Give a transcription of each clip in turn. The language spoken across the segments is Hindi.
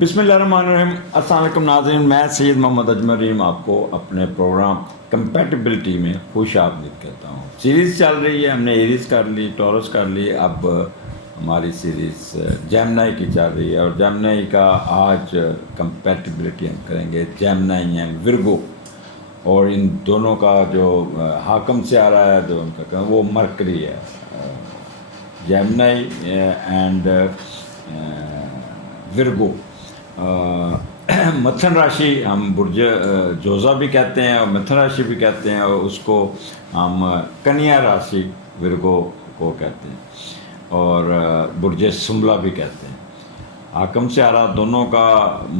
बिस्मिल्लाहिर्रहमानिर्रहीम। अस्सलाम वालेकुम नाज़रीन, मैं सैयद मोहम्मद अजमल रहीम आपको अपने प्रोग्राम कंपैटिबिलिटी में खुश आमदीद कहता हूँ। सीरीज़ चल रही है, हमने एरीज़ कर ली, टॉरस कर ली, अब हमारी सीरीज़ जेमिनी की चल रही है और जेमिनी का आज कंपैटिबिलिटी हम करेंगे जेमिनी एंड विर्गो। और इन दोनों का जो हाकम से आ रहा है जो उनका वो मरकरी है। जेमिनी एंड विर्गो मथन राशि हम बुर्ज जोज़ा भी कहते हैं और मथन राशि भी कहते हैं, और उसको हम कन्या राशि विर्गो को कहते हैं और बुर्ज सुमला भी कहते हैं। हाकम से आ रहा दोनों का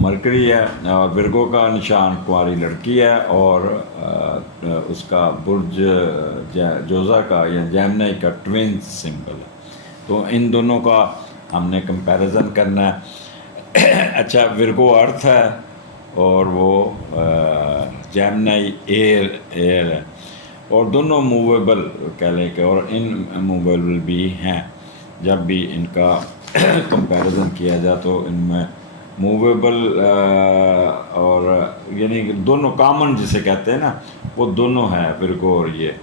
मरकरी है और विर्गो का निशान कुंवारी लड़की है और उसका बुर्ज जोज़ा का या जेमिनी का ट्विंस सिंबल है। तो इन दोनों का हमने कंपैरिजन करना है। अच्छा, विर्गो अर्थ है और वो जेमिनी एयर है और दोनों मूवेबल कह लें कि और इन मूवेबल भी हैं। जब भी इनका कंपैरिजन किया जाए तो इनमें मूवेबल और यानी कि दोनों कॉमन जिसे कहते हैं ना, वो दोनों हैं विर्गो और ये।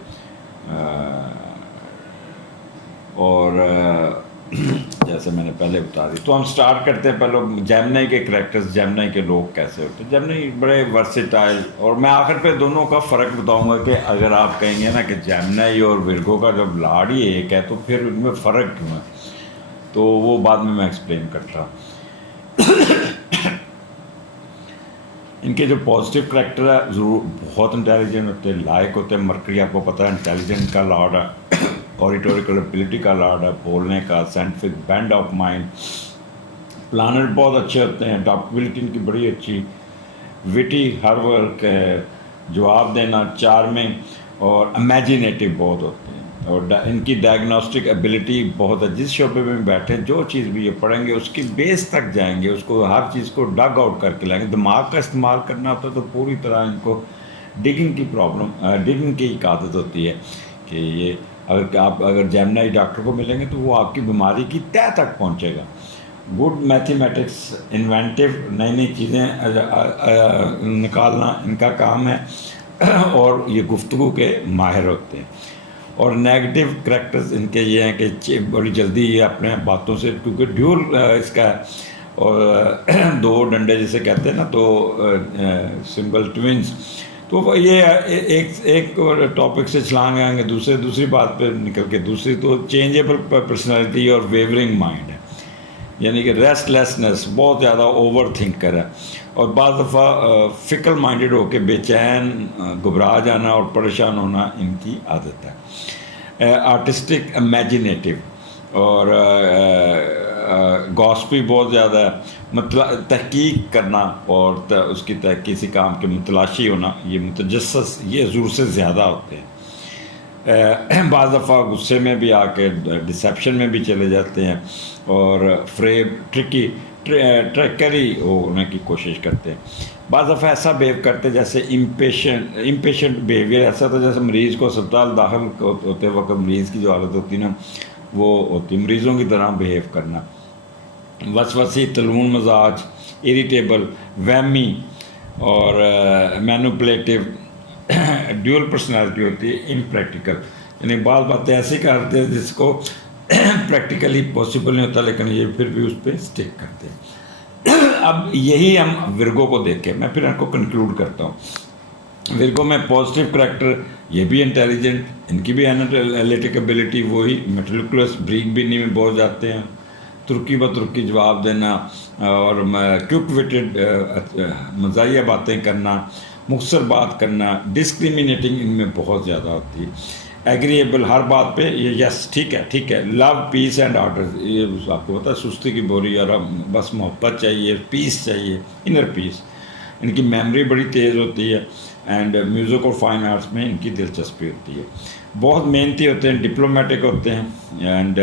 और जैसे मैंने पहले बता दी, तो हम स्टार्ट करते हैं पहले जेमिनी के करैक्टर्स, जेमिनी के लोग कैसे होते हैं। जेमिनी बड़े वर्सेटाइल, और मैं आखिर पे दोनों का फ़र्क बताऊंगा कि अगर आप कहेंगे ना कि जेमिनी और विर्गो का जब लाड़ ही एक है तो फिर उनमें फ़र्क क्यों है, तो वो बाद में मैं एक्सप्लेन करता। इनके जो पॉजिटिव करैक्टर है ज़रूर बहुत इंटेलिजेंट होते हैं, लायक होते हैं। मरकरी आपको पता है इंटेलिजेंट का लॉर्ड है, ऑडिटोरिकल एबिलिटी का लॉर्ड है, बोलने का, scientific band of mind. Planner बहुत अच्छे होते हैं, अडॉप्टेबिलिटी इनकी बड़ी अच्छी, विटी, हर वर्क है, जवाब देना, चार्मिंग और इमेजिनेटिव बहुत होते हैं। और इनकी डायग्नोस्टिक एबिलिटी बहुत है। जिस शोबे में बैठे जो चीज़ भी ये पढ़ेंगे उसकी बेस तक जाएंगे, उसको हर चीज़ को डग आउट करके लाएंगे। दिमाग का इस्तेमाल करना होता है तो पूरी तरह इनको डिगिंग की डिगिंग की एक आदत होती है कि ये अगर जेमिनी डॉक्टर को मिलेंगे तो वो आपकी बीमारी की तह तक पहुंचेगा। गुड मैथमेटिक्स, इन्वेंटिव, नई नई चीज़ें निकालना इनका काम है और ये गुफ्तगू के माहिर होते हैं। और नेगेटिव करैक्टर्स इनके ये हैं कि बड़ी जल्दी ये अपने बातों से, क्योंकि ड्यूल इसका है और दो डंडे जिसे कहते हैं ना, तो सिंबल ट्विंस। तो वो ये एक टॉपिक से छलांग आएंगे दूसरी बात पे निकल के दूसरी। तो चेंजेबल पर्सनालिटी और वेवरिंग माइंड है, यानी कि रेस्टलेसनेस, बहुत ज़्यादा ओवर थिंकर है और बाज़ दफ़ा फिकल माइंडेड होकर बेचैन, घबरा जाना और परेशान होना इनकी आदत है। आर्टिस्टिक, इमेजिनेटिव और गॉसिपी बहुत ज़्यादा है, मतलब तहकीक करना और उसकी किसी काम के मुतलाशी होना, ये मुतजस्सस, ये ज़रूर से ज़्यादा होते हैं। बाज़ दफ़ा गुस्से में भी आके डिसेप्शन में भी चले जाते हैं और फ्रेब, ट्रैकरी होने की कोशिश करते हैं। बाज़ दफ़ा ऐसा बिहेव करते हैं जैसे इम्पेशेंट बिहेवियर ऐसा होता है जैसे मरीज़ को अस्पताल दाखिल होते वक्त मरीज़ की जो हालत होती है ना, वो होती मरीज़ों की तरह बिहेव करना। वसवसी, तलून मजाज, इरिटेबल, वहमी और मैनिपुलेटिव। ड्यूअल पर्सनालिटी होती है, इनप्रैक्टिकल, यानी बातें ऐसी करते हैं जिसको प्रैक्टिकली पॉसिबल नहीं होता, लेकिन ये फिर भी उस पर स्टिक करते हैं। अब यही हम विर्गो को देखें, मैं फिर इनको कंक्लूड करता हूँ। विर्गो में पॉजिटिव करैक्टर, ये भी इंटेलिजेंट, इनकी भी एनालिटिक एबिलिटी वही, मेटिकुलस, ब्रीक बिनी में बहुत जाते हैं, तुर्की ब तुर्की जवाब देना और क्विक विटेड, मज़ाहिया बातें करना, मुख्तसर बात करना, डिस्क्रिमिनेटिंग इनमें बहुत ज़्यादा होती है। एग्रीएबल, हर बात पे ये यस ठीक है। लव, पीस एंड ऑर्डर, ये आपको पता है सुस्ती की बोरी, और बस मोहब्बत चाहिए, पीस चाहिए, इनर पीस। इनकी मेमोरी बड़ी तेज़ होती है एंड म्यूज़िक और फाइन आर्ट्स में इनकी दिलचस्पी होती है। बहुत मेहनती होते हैं, डिप्लोमेटिक होते हैं एंड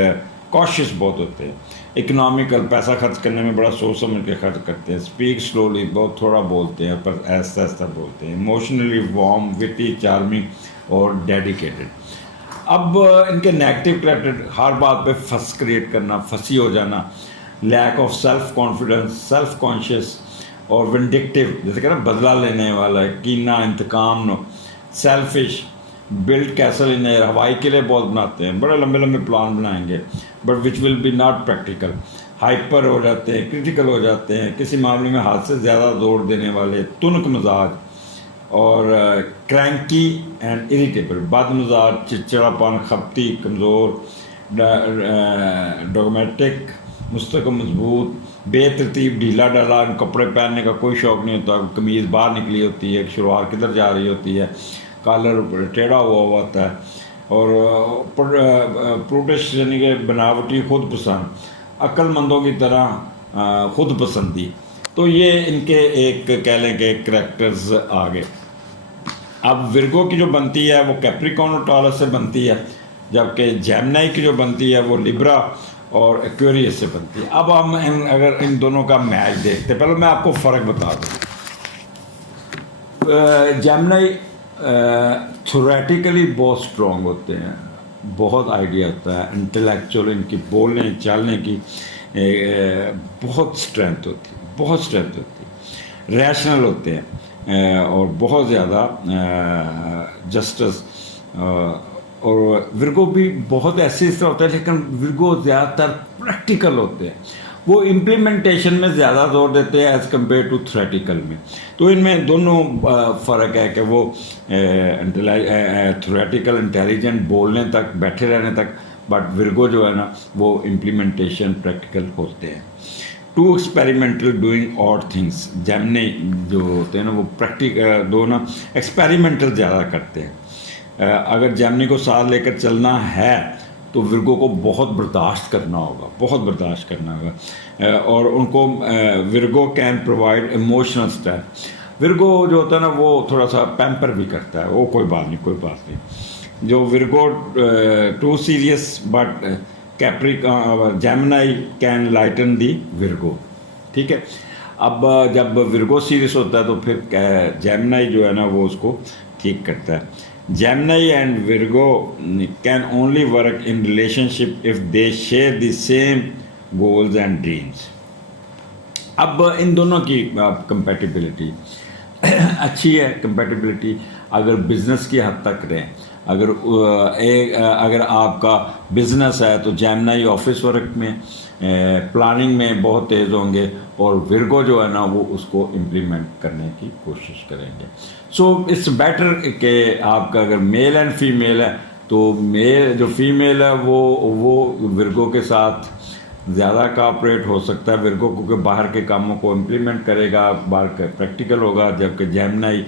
कॉशियस बहुत होते हैं। इकोनॉमिकल, पैसा खर्च करने में बड़ा सोच समझ के खर्च करते हैं। स्पीक स्लोली, बहुत थोड़ा बोलते हैं पर ऐसा ऐसा बोलते हैं। इमोशनली वार्म, विटी, चार्मिंग और डेडिकेटेड। अब इनके नेगेटिव करैक्टर, हर बात पे फंस क्रिएट करना, फंसी हो जाना, lack of self confidence, self conscious और विंडिक्टिव, जैसे कहना बदला लेने वाला है, कीना, इंतकाम नो, selfish, build castle in air, हवाई के लिए बहुत बनाते हैं, बड़े लंबे लंबे प्लान बनाएंगे but which will be not practical, hyper हो जाते हैं, क्रिटिकल हो जाते हैं, किसी मामले में हाथ से ज़्यादा जोर देने वाले, तुनक मिजाज और क्रैंकी एंड इरिटेबल, बदमिजाज, चिड़चिड़ापन, खपती, कमज़ोर, डोगमेटिक, मुस्तकम, मजबूत, बेतरतीब, ढीला डाला, कपड़े पहनने का कोई शौक़ नहीं होता, कमीज़ बाहर निकली होती है, शलवार किधर जा रही होती है, कॉलर टेढ़ा हुआ होता है, और प्रोटेस्ट यानी कि बनावटी, खुद पसंद, अक्लमंदों की तरह खुद पसंदी। तो ये इनके एक कह लें कि करैक्टर्स आ गए। अब विर्गो की जो बनती है वो कैप्रिकॉर्न और टॉरस से बनती है, जबकि जेमिनी की जो बनती है वो लिब्रा और एक्वेरियस से बनती है। अब हम अगर इन दोनों का मैच देखते हैं, पहले मैं आपको फ़र्क बता दूँ। जेमिनी थ्योरेटिकली बहुत स्ट्रॉन्ग होते हैं, बहुत आइडिया होता है, इंटेलेक्चुअल, इनकी बोलने चालने की बहुत स्ट्रेंथ होती है, बहुत स्ट्रेंथ होती है, रैशनल होते हैं और बहुत ज़्यादा जस्टिस। और विर्गो भी बहुत ऐसे इस तरह होता है, लेकिन विर्गो ज़्यादातर प्रैक्टिकल होते हैं, वो इम्प्लीमेंटेशन में ज़्यादा जोर देते हैं एज़ कम्पेयर टू थ्योरेटिकल में। तो इनमें दोनों फ़र्क है कि वो थ्योरेटिकल इंटेलिजेंट बोलने तक, बैठे रहने तक, बट विर्गो जो है ना वो इम्प्लीमेंटेशन प्रैक्टिकल होते हैं। Too experimental doing odd things, Gemini जो होते हैं ना वो दो ना एक्सपेरिमेंटल ज़्यादा करते हैं। अगर जेमिनी को साथ लेकर चलना है तो विर्गो को बहुत बर्दाश्त करना होगा, बहुत बर्दाश्त करना होगा। और उनको Virgo can provide emotional strength. Virgo जो होता है ना वो थोड़ा सा पैम्पर भी करता है, वो कोई बात नहीं, कोई बात नहीं। जो Virgo too serious but Gemini can lighten the Virgo, ठीक है। अब जब विर्गो सीरियस होता है तो फिर जेमिनी जो है ना वो उसको ठीक करता है। Gemini and Virgo can only work in relationship if they share the same goals and dreams. अब इन दोनों की कंपैटिबिलिटी अच्छी है, कंपैटिबिलिटी अगर बिज़नेस की हद तक रहें। अगर आपका बिज़नेस है तो जेमिनी ऑफिस वर्क में, प्लानिंग में बहुत तेज़ होंगे, और विर्गो जो है ना वो उसको इम्प्लीमेंट करने की कोशिश करेंगे। सो इट्स बेटर कि आपका अगर मेल एंड फीमेल है तो मेल जो फीमेल है वो विर्गो के साथ ज़्यादा कोऑपरेट हो सकता है, विर्गो क्योंकि बाहर के कामों को इम्प्लीमेंट करेगा, बाहर का प्रैक्टिकल होगा, जबकि जेमिनी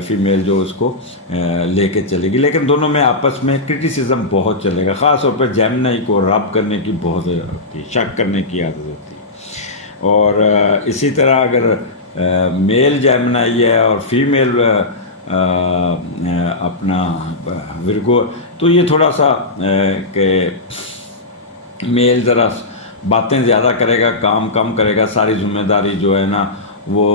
फीमेल जो उसको लेके चलेगी। लेकिन दोनों में आपस में क्रिटिसिज्म बहुत चलेगा, ख़ास तौर पर जेमिनी को रब करने की बहुत होती है, शक करने की आदत होती है। और इसी तरह अगर मेल जेमिनी है और फीमेल अपना विर्गो, तो ये थोड़ा सा कि मेल ज़रा बातें ज़्यादा करेगा, काम कम करेगा, सारी जिम्मेदारी जो है ना वो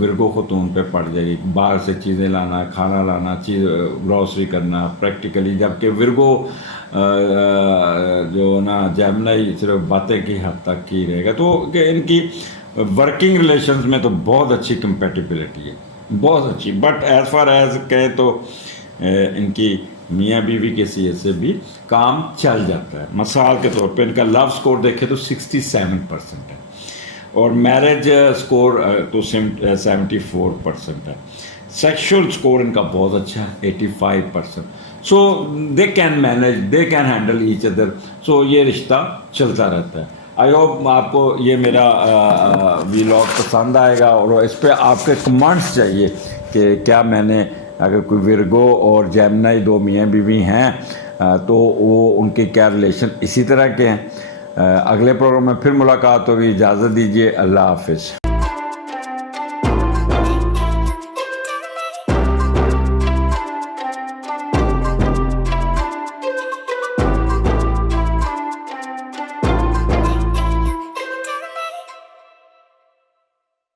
विर्गो को तो उन पर पड़ जाएगी, बाहर से चीज़ें लाना, खाना लाना, ग्रॉसरी करना प्रैक्टिकली, जबकि विर्गो जो ना जेमिनी सिर्फ बातें की हद तक ही रहेगा। तो इनकी वर्किंग रिलेशंस में तो बहुत अच्छी कंपेटिबिलिटी है, बहुत अच्छी। बट एज़ फार एज कहें तो इनकी मियाँ बीवी के सीए से भी काम चल जाता है। मिसाल के तौर पे इनका लव स्कोर देखें तो 67% है, और मैरिज स्कोर तो 74% है। सेक्सुअल स्कोर इनका बहुत अच्छा है, 85%। So they can manage, they can handle each other. So ये रिश्ता चलता रहता है। आई होप आपको ये मेरा व्लॉग पसंद आएगा, और इस पर आपके कमेंट्स चाहिए कि क्या मैंने, अगर कोई विर्गो और जेमिनी दो मियाँ बीवी हैं तो वो उनके क्या रिलेशन इसी तरह के हैं। अगले प्रोग्राम में फिर मुलाकात होगी, इजाज़त दीजिए, अल्लाह हाफिज़।